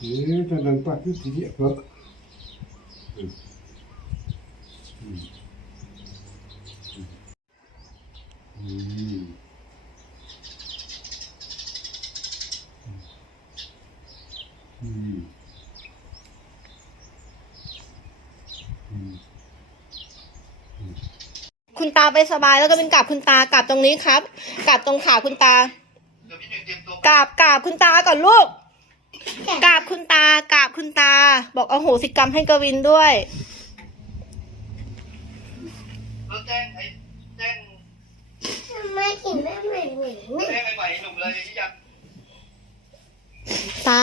Eh, tak nampak tu tidak apa. Hmm. Hmm. Hmm. Hmm. Hmm. คุณตาไปสบายแล้วก็เป็นกราบคุณตากราบตรงนี้ครับกราบตรงขาคุณตากราบกราบคุณตาก่อนลูก กราบคุณตากราบคุณตา บอกเอาโหสิกรรมให้กวินด้วยเราแจ้งไอ้แจ้งทำไมกลิ่นไม่เหม็นเหม็นเนี่ยแจ้งไอ้ใหม่หนุ่มเลยที่ยังตา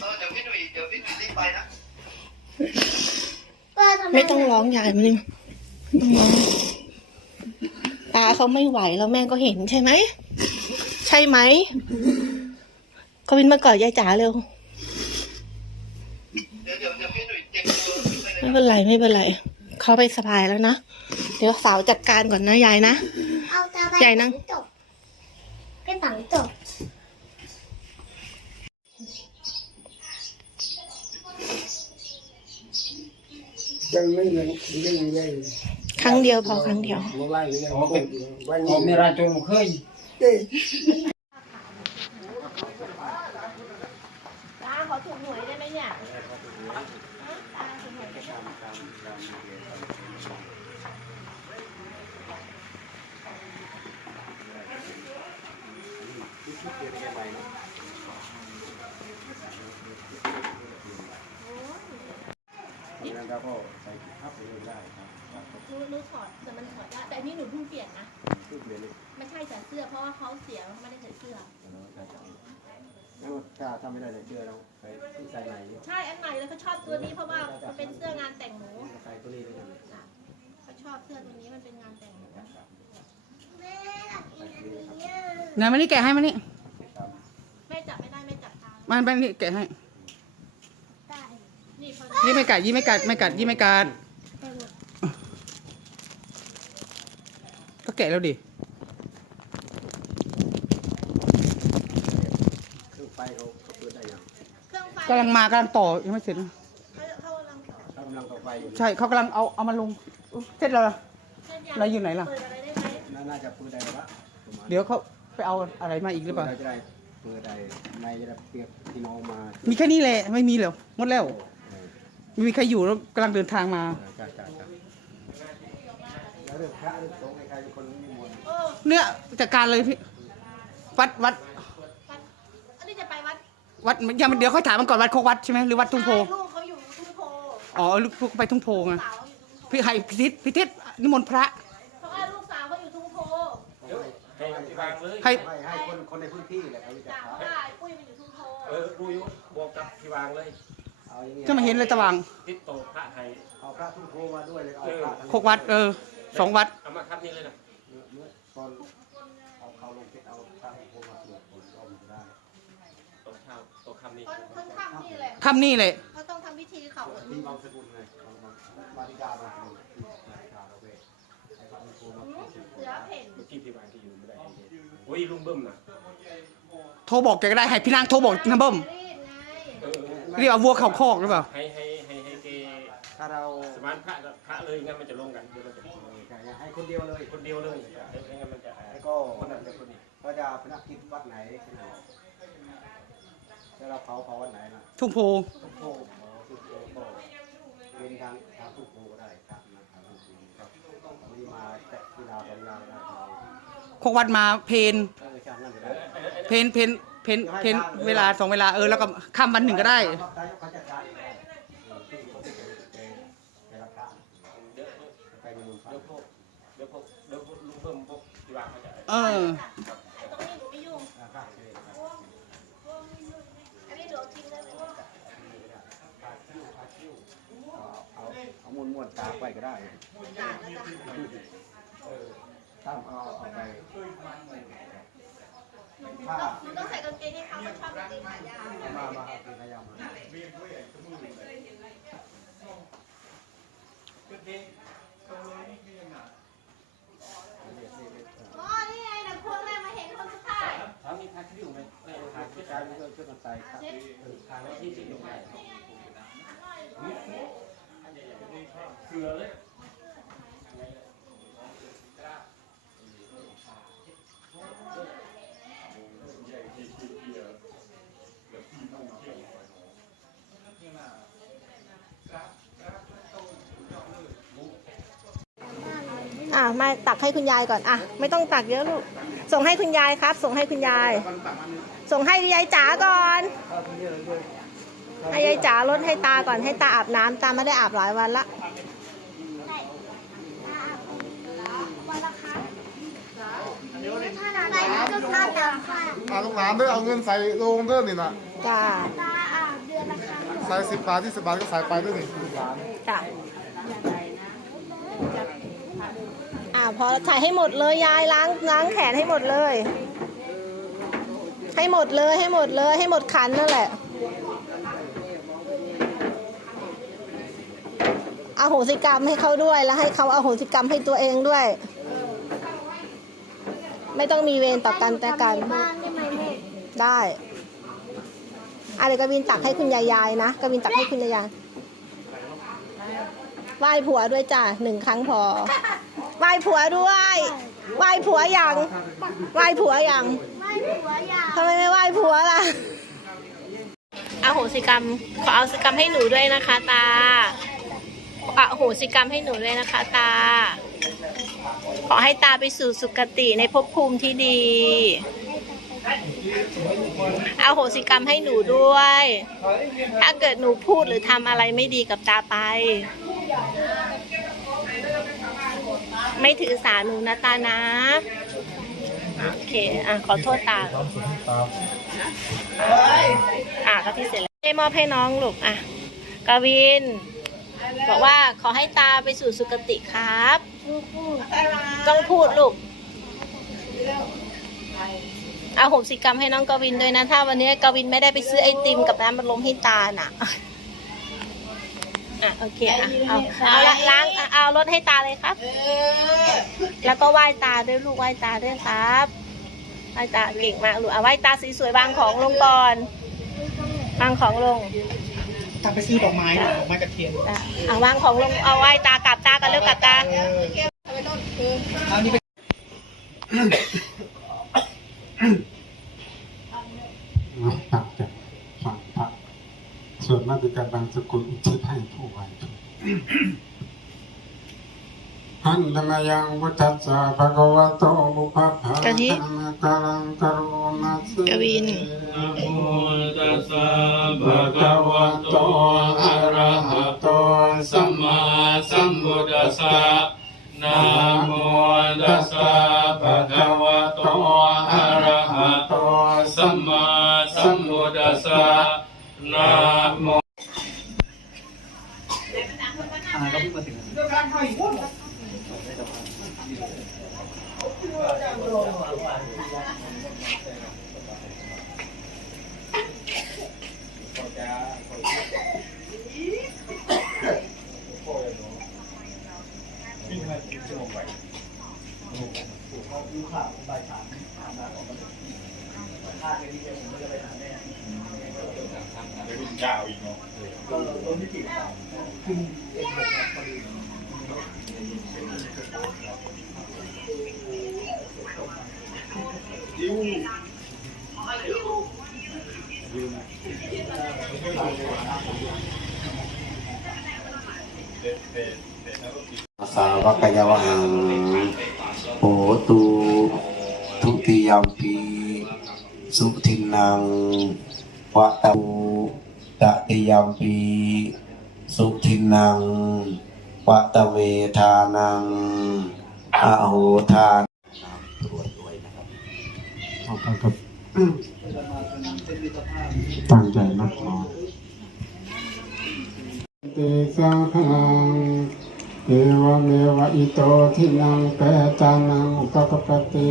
เออเดี๋ยวพี่หนุ่ยเดี๋ยวพี่หนุ่ยรีบไปนะก็ทำไมไม่ต้องร้องใหญ่มานี่ไม่ต้องร้องตาเขาไม่ไหวแล้วแม่ก็เห็นใช่ไหม ใช่ไหม กวินมากอดยายจ๋าเร็วเดี๋ยวเดี๋ยวเดี๋ยวพี่หนุ่ยเจ็บตัวขึ้นไปเลยไม่นะเป็นไรไม่เป็นไร เขาไปสบายแล้วนะ เดี๋ยวสาวจัดการก่อนนะยายนะ เอาตาไปใหญ่นะจบไปฝังจบ Jangan main main, jangan main. ครั้งเดียวพอครั้งเดียว Mulai dengan Oh, kau. Banyak. ผมมีร้านโจรเคย Eh, ตาขอถูกหวยได้ไหมเนี่ย แล้วก็ใส่ภาพเลยได้ครับหนูหนูถอดแต่มันถอดได้แต่อันนี้หนูเพิ่งเปลี่ยนนะทุกเดือนเลยไม่ใช่ใส่เสื้อเพราะว่าเขาเสียไม่ได้ใส่เสื้อแล้วถ้าทำไม่ได้ใส่เสื้อเราใส่ใส่ไหนใช่อันใหม่แล้วเขาชอบตัวนี้เพราะว่ามันเป็นเสื้องานแต่งหนูใส่ตัวนี้ไปเลยน่ะเขาชอบเสื้อตัวนี้มันเป็นงานแต่งหนูแม่อยากกินอันนี้อะไหนมานี่แกะให้มานี่แม่จับไม่ได้แม่จับตามันไปนี่แกะให้ได้นี่พอ ยี่ไม่กัดยี่ไม่กัดไม่กัดยี่ไม่กัดก็แกะแล้วดิเครื่องไฟเขาเขาเปิดได้ยังเครื่องไฟกำลังมากำลังต่อยังไม่เสร็จนะเขาเขากำลังต่อเขากำลังต่อไฟอยู่ใช่เขากำลังเอาเอามาลงอุ๊ยเสร็จแล้วเหรอเช่นยางแล้วอยู่ไหนล่ะ เปิดอะไรได้ไหมน่าจะเปิดได้แล้วประมาณเดี๋ยวเขาไปเอาอะไรมาอีกหรือเปล่าจะได้เปิดได้ในจะได้เปรียบพี่น้องมามีแค่นี้แหละไม่มีแล้วหมดแล้วเออ ไม่มีใครอยู่แล้วกำลังเดินทางมา จ้าจ้าจ้าแล้วเรื่องพระเรื่องสงฆ์ใครเป็นคนนิมนต์เออเนี่ยจัดการเลยพี่ วัดวัดวัดอันนี้จะไปวัดวัดยังเดี๋ยวค่อยถามมันก่อนวัดโคกวัดใช่ไหมหรือวัดทุ่งโพ ใช่ลูกเขาอยู่ทุ่งโพอ๋อลูกพวกไปทุ่งโพไงสาวเขาอยู่ทุ่งโพพี่ให้พิทิศพิทิศนิมนต์พระ เพราะว่าลูกสาวเขาอยู่ทุ่งโพให้วางเลยให้ให้ให้คนคนในพื้นที่แหละเขารู้จักจ้าเขาเพราะว่าไอ้ปุ้ยมันอยู่ทุ่งโพเออรู้อยู่บอกกับพี่วางเลย เอาอย่างนี้จะมาเห็นเลยตะวังติดโตพระไทย เอาพระทุ่งโพมาด้วยเลยเอาพระทั้งโคกวัดเออสองวัด เอามาคัดนี่เลยนะเมื่อก่อนเอาเขาลงเก็ตเอาพระทุ่งโพมาสวดมนต์ก็มันได้ตรงเท้าตรงคำนี้คนคนทำนี่แหละคำนี้เลยเขาต้องทำพิธีเขาที่บางสกุลไงบางบางบาริกาบางสกุลที่บาริกาเราเวทไอ้พระทุ่งโพมาขอสิเสือเพ่นเมื่อกี้พี่วางที่อยู่ไม่ได้โอ้ยลุงเบิ้มนะโทรบอกแกก็ได้ให้พี่นางโทรบอกนะเบิ้มรีบไง เออเรียกเอาวัวเขาคอกหรือเปล่า ให้ให้ให้ให้เกถ้าเราสมานพระกับพระเลยงั้นมันจะลงกันเดี๋ยวมันจะให้คนเดียวเลยคนเดียวเลยให้งั้นมันจะแล้วก็คนนั้นจะคนนี้เราจะพนักกิจวัดไหนใช่ไหมแล้วเราเผาเผาวัดไหนนะทุ่งโพทุ่งโพเผาทุ่งโพก็เป็นทางทางทุ่งโพก็ได้ครับนะทางทุ่งโพครับตอนนี้มาแตะที่ลาวตอนลาวได้เราโคกวัดมาเพนเออชาตินั่นก็ได้เพนเพนเพนเพนเวลาสองเวลาเออแล้วก็ข้ามวันหนึ่งก็ได้นายกเขาจัดการได้เออที่เขาจะเป็นไปรับพระเดี๋ยวไปในมุมพระเดี๋ยวพวกเดี๋ยวพวกเดี๋ยวพวกลุงเบิ้มพวกพี่วางเขาจะเออไอ้ตรงนี้หนูไม่ยุ่งพระเทศครับอันนี้หนูเอาทิ้งได้ไหมพระคิ้วพระคิ้วเอาเอาเอาม้วนม้วนๆตากไปก็ได้ตากนะจ๊ะตามเอาเอาไป หนูต้องใส่กางเกงให้เขาเขาชอบกางเกงขายาวมามาเอาเป็นพยายามาอ๋อนี่ไงนะพวกแม่มาเห็นคนสุดท้ายถามมีพระคิ้วไหมไม่ทางที่การเรื่องเครื่องใส่ขาอ่ะมาตักให้คุณยายก่อนอะไม่ต้องตักเยอะลูกส่งให้คุณยายครับ ส่งให้คุณยาย ส่งให้ยายจ๋าก่อนให้ยายจ๋าลดให้ตาก่อนให้ตาอาบน้ำตาไม่ได้อาบหลายวันละวันละครั้งถ้านานไปก็ค่าดำค่ะอาลูกหลานเด้อเอาเงินใส่โรงเด้อนี่นะจ้าตาอาบเดือนละครั้งใส่สิบบาทที่สิบบาทก็ใส่ไปเด้อนี่ลูกหลานจ้า อ่าพอถ่ายให้หมดเลยยายล้างล้างแขนให้หมดเลย ให้หมดเลยให้หมดเลยให้หมดขันนั่นแหละอโหสิกรรมให้เขาด้วยแล้วให้เขาอโหสิกรรมให้ตัวเองด้วย ไม่ต้องมีเวรต่อกันแต่กันได้อะเดี๋ยวกวินตักให้คุณยายยายนะกวินตักให้คุณยายยายไหว้ผัวด้วยจ้ะหนึ่งครั้งพอ ไหว้ผัวด้วยไหว้ผัวอย่างไหว้ผัวอย่างไม่หัวอยากทำไมไม่ไหว้ผัวล่ะอาโหสิกรรม ขอเอาสิกรรมให้หนูด้วยนะคะ ตาอโหสิกรรมให้หนูด้วยนะคะ ตา ขอให้ตาไปสู่สุคติในภพภูมิที่ดีเอาโหสิกรรมให้หนูด้วย ถ้าเกิดหนูพูดหรือทำอะไรไม่ดีกับตาไป ไม่ถือสาหนูนะตานะ โอเค อะ ขอโทษตา อะก็ที่เสร็จแล้วได้มอบให้น้องลูก อะ กวิน บอกว่าขอให้ตาไปสู่สุคติครับ ต้องพูดลูก เอาโหสิกรรมให้น้องกวินด้วยนะ ถ้าวันนี้กวินไม่ได้ไปซื้อไอติมกับน้ำมันลมให้ตาน่ะ อะโอเคอะเอาเอาละล้างอะเอารถให้ตาเลยครับ แล้วก็ไหว้ตาด้วยลูกไหว้ตาด้วยครับไหว้ตาเก่งมากลูกเอาไหว้ตาสวยๆวางของลงก่อนวางของลงตามไปซื้อดอกไม้ดอกไม้กระเทียมอะเอาวางของลงเอาไหว้ตากลับตากันเร็วกลับตาเอานี่ไป นะตักจากฟังพระส่วน มากเป็นการบางสกุลอุทิศให้ผู้ไหวทุกหันธรรมยังพุทธัสสะภะคะวะโตมุปะภะกะทิธรรมะกังกะโรมาสกวินโมตัสสะภะคะวะโตอะระหะโตสัมมาสัมพุทธัสสะนะโมตัสสะภะคะวะโตอะระหะโตสัมมาสัมพุทธัสสะนะโม อ่าก็เพิ่งมาถึง สาวกยาวหังโหตูทุติยมปีสุทินังวะตูตติยมปีสุทินังวะตะเวทานังอโหทานตรวจด้วยนะครับต่อไปครับ ตั้งใจนักหนเตสังฆังเอวเมวะอิโตทินังเปตานังอุปกปติ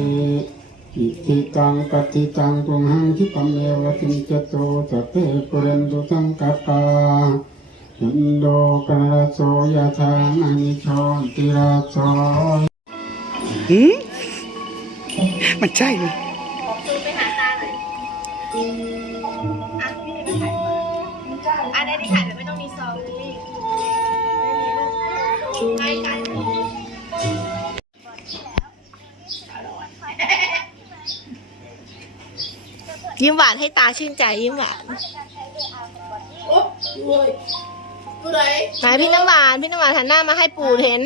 อิทิตังปฏิตังตุมหังคิปะเมวะสินจโตสพเพปุเรนตุสังกปาอินโดกนรโสยะธานานิโชติราโสหืมมันใช่เลยขอซูมไปหาตาหน่อย ยิ้มหวานให้ตาชื่นใจยิ้มหวานไหนพี่น้ำหวานพี่น้ำหวานหันหน้ามาให้ปู่เห็น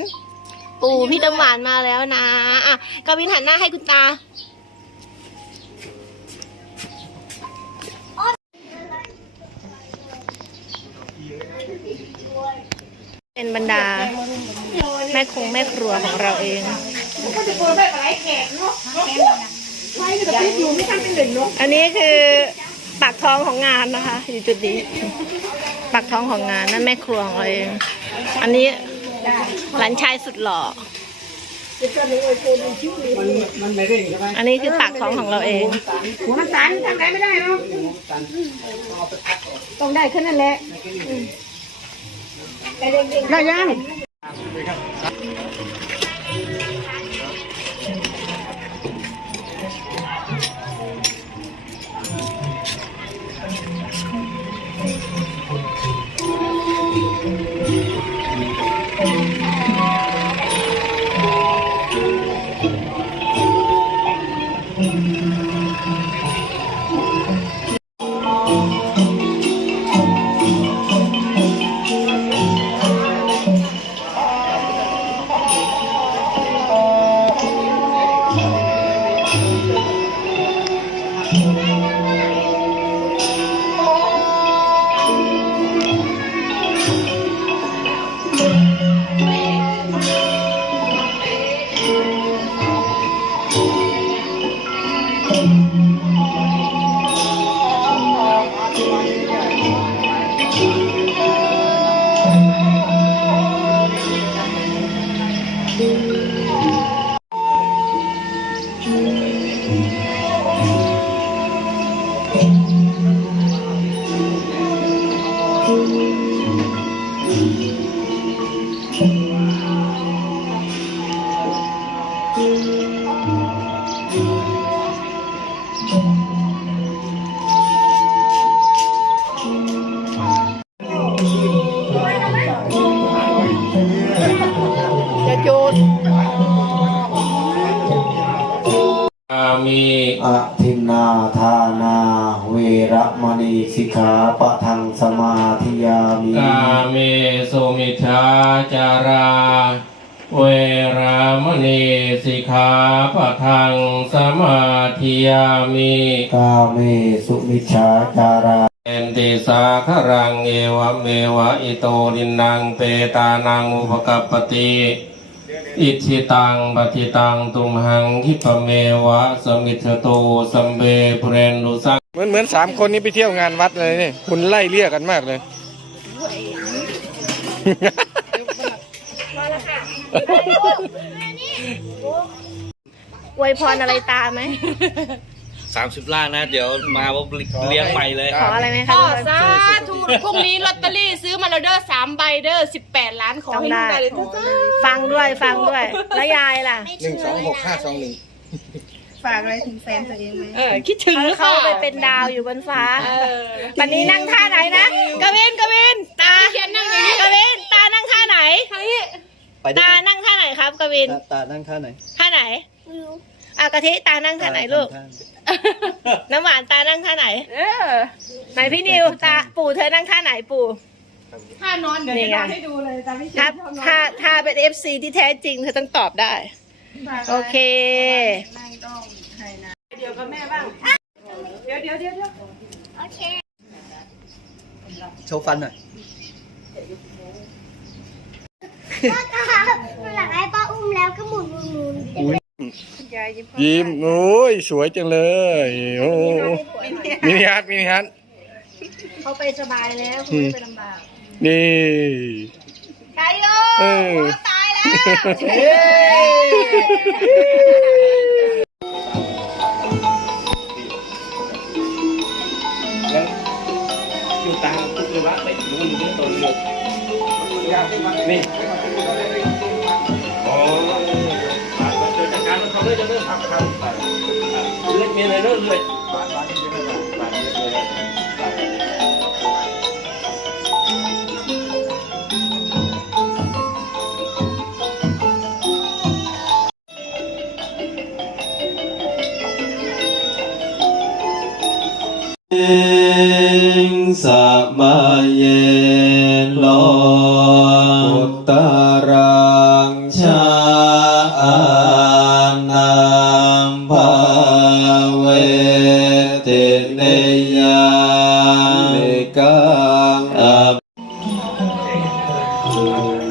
ปู่พี่น้ำหวานมาแล้วนะอะกวินหันหน้าให้คุณตาเป็นบรรดา แม่คงแม่ครัวของเราเอง อันนี้คือปากท้องของงานนะคะ อยู่จุดนี้ปากท้องของงานนั่นแม่ครัวของเราเอง อันนี้หลานชายสุดหล่อมันไม่เร่งใช่ไหมอันนี้คือปากท้องของเราเองหัวมันตันทำได้ไม่ได้เนาะต้องได้แค่นั้นแหละได้ยัง ยามิกาเมสุมิชฌาจาราเอนติสาคารังเอวะเมวะอิโตดินังเปตานังอุปกัปปติอิทิตังปฏิตังตุมหังคิปะเมวะสมิทโตสัมเบปุเรนดุสังเหมือนเหมือนสามคนนี้ไปเที่ยวงานวัดเลยนี่คุณไล่เลี่ยกันมากเลย อวยพรอะไรตาไหม สามสิบล้านนะ เดี๋ยวมาว่าเลี้ยงใหม่เลย ขออะไรไหมคะพ่อทุกคนสาธุพรุ่งนี้ลอตเตอรี่ซื้อมาแล้วเด้อสามใบเด้อสิบแปดล้านขอให้ลูกได้เลยทุกท่านฟังด้วยฟังด้วย แล้วยายล่ะ หนึ่งสองหกห้าสองหนึ่งฝากอะไรถึงแฟนตัวเองไหมเออคิดถึงหรือเปเขาล่าไปเป็นดาวอยู่บนฟ้าเออวันนี้นั่งท่าไหนนะกวินกวินตาเขียนนั่งอย่างนี้กวินตานั่งท่าไหนไปได้ตานั่งท่าไหนครับกวินตาตานั่งข้างไหนท่าไหน อากะทิตานั่งท่าไหนลูกข้างน้ำหวานตานั่งท่าไหน เออ ไหนพี่นิวตาปู่เธอนั่งท่าไหนปู่ ถ้านอนเดี๋ยวนี่จะไงนอนให้ดูเลยแต่ไม่เขียถ้านชอบนอนถ้าถ้าเป็นเอฟซีที่แท้จริงเธอต้องตอบได้ โอเค นั่งต้องใครนะเดี๋ยวกับแม่บ้าง เดี๋ยวเดี๋ยวเดี๋ยวเดี๋ยวโอเค โชว์ฟันหน่อยพ่อตาหลังไอ้ป้าอุ้มแล้วก็หมุนหมุนหมุน ยิ้มโอ้ยสวยจังเลย โอ้มินิฮัทมินิฮัทเขาไปสบายแล้วเขาไม่ไปลำบากนี่ไกโยเออตายแล้วอยู่ตางทุกเลยว่าไปนู่นนี่ตัวนี้นี่อ๋อเดิน จากการมันเขาเลื่อยจะเรื่อยทำทำไปเลื่อยมีอะไรเลื่อยเลื่อย ม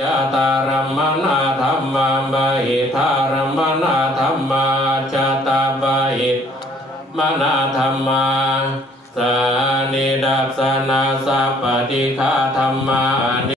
ยะตารมนาธรรมบาหิทารมนาธรรมาจะตาบาหิมนาธรรมาสานิดัสนาสัพปฏิฆาธรรมา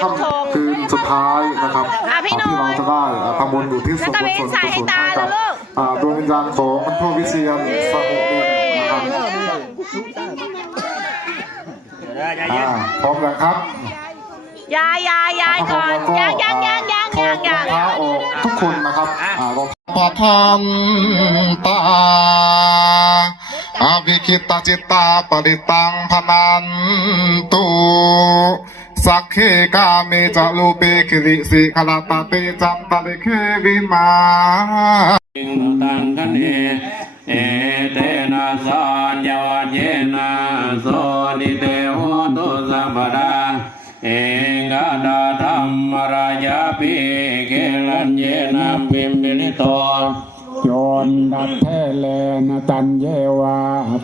ค่ำคืนสุดท้ายนะครับอะพี่หนุ่ที่ยเราจะได้อะทำบุญอยู่ที่ส่วนแล้วก็กุศลไปใส่ให้กุศลตาให้กับแล้วลูกอ่าดวงวิญญาณของท่านพ่อวิเชียนสมุทรนะครับอ่าพร้อมกันครับยายยายยายก่อนยังยังยังยังยังยังพระออกทุกคนนะครับอ่ารอง ปะทานตาอาวิคิตาจิตตาปริตังพนันตุสักเคกาเมจะลูเปคิริสิขลาตาเตจันตะเลเควิมาอิงตังคะเนเอเตนะสัญญวัจเยนะโสนิเตโหตุสัมปดาเอกาดา ธรรมราชาปิเกลัญเยนะปิมปิลิโตโยนดัดเทเลนตันเยวา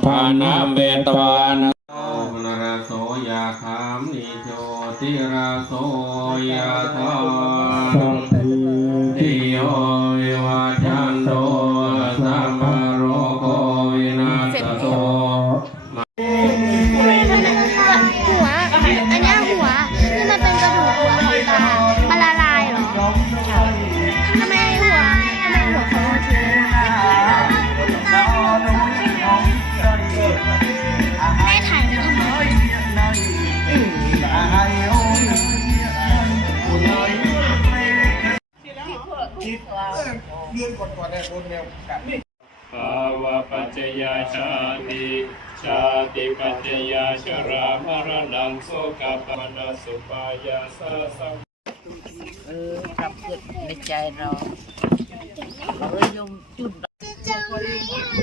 ปานาเบตวานโอนรโสยาคามนิโชติราโสยาธาทิโยวิวัชชันโตสัมมาโรโควินาศโต ภาวะปัจจยาชาติชาติปัจจยาชรามรณังโสกปนสุปายาสสัง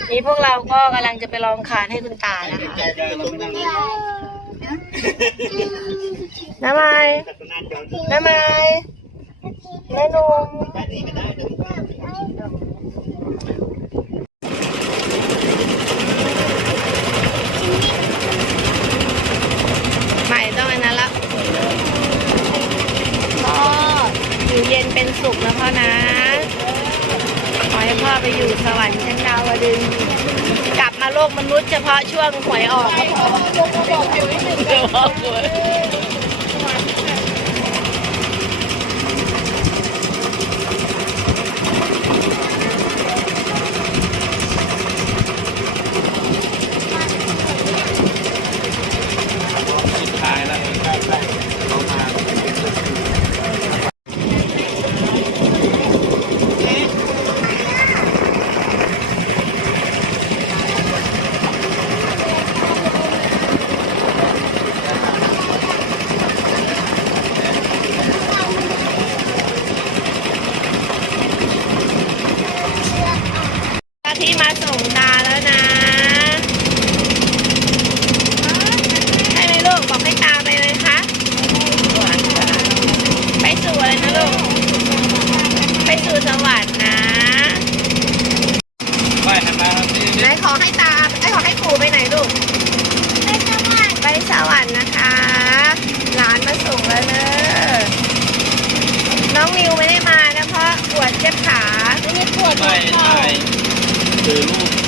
นี่พวกเราก็กำลังจะไปลองคานให้คุณตานะคะน้ำไม้น้ำไม้ แม่นมใหม่ต้องอันนั้นละพ่ออยู่เย็นเป็นสุขนะพ่อนะ ขอให้พ่อไปอยู่สวรรค์ชั้นดาวดึง กลับมาโลกมนุษย์เฉพาะช่วงหวยออกเดี๋ยี่มาส่งตาแล้วนะ ให้ไหมลูก บอกให้ตาไปเลยคะ ไปสู่อะไรนะลูก ไปสู่สวรรค์นะไปหันมครับไหนขอให้ตาไอ้ขอให้ปู่ไปไหนลูก ไปสวรรค์นะคะ หลานมาส่งแล้วเนอะน้องนิวไม่ได้มานะเพราะปวดเจ็บขา ไม่ปวด ไปไป ย้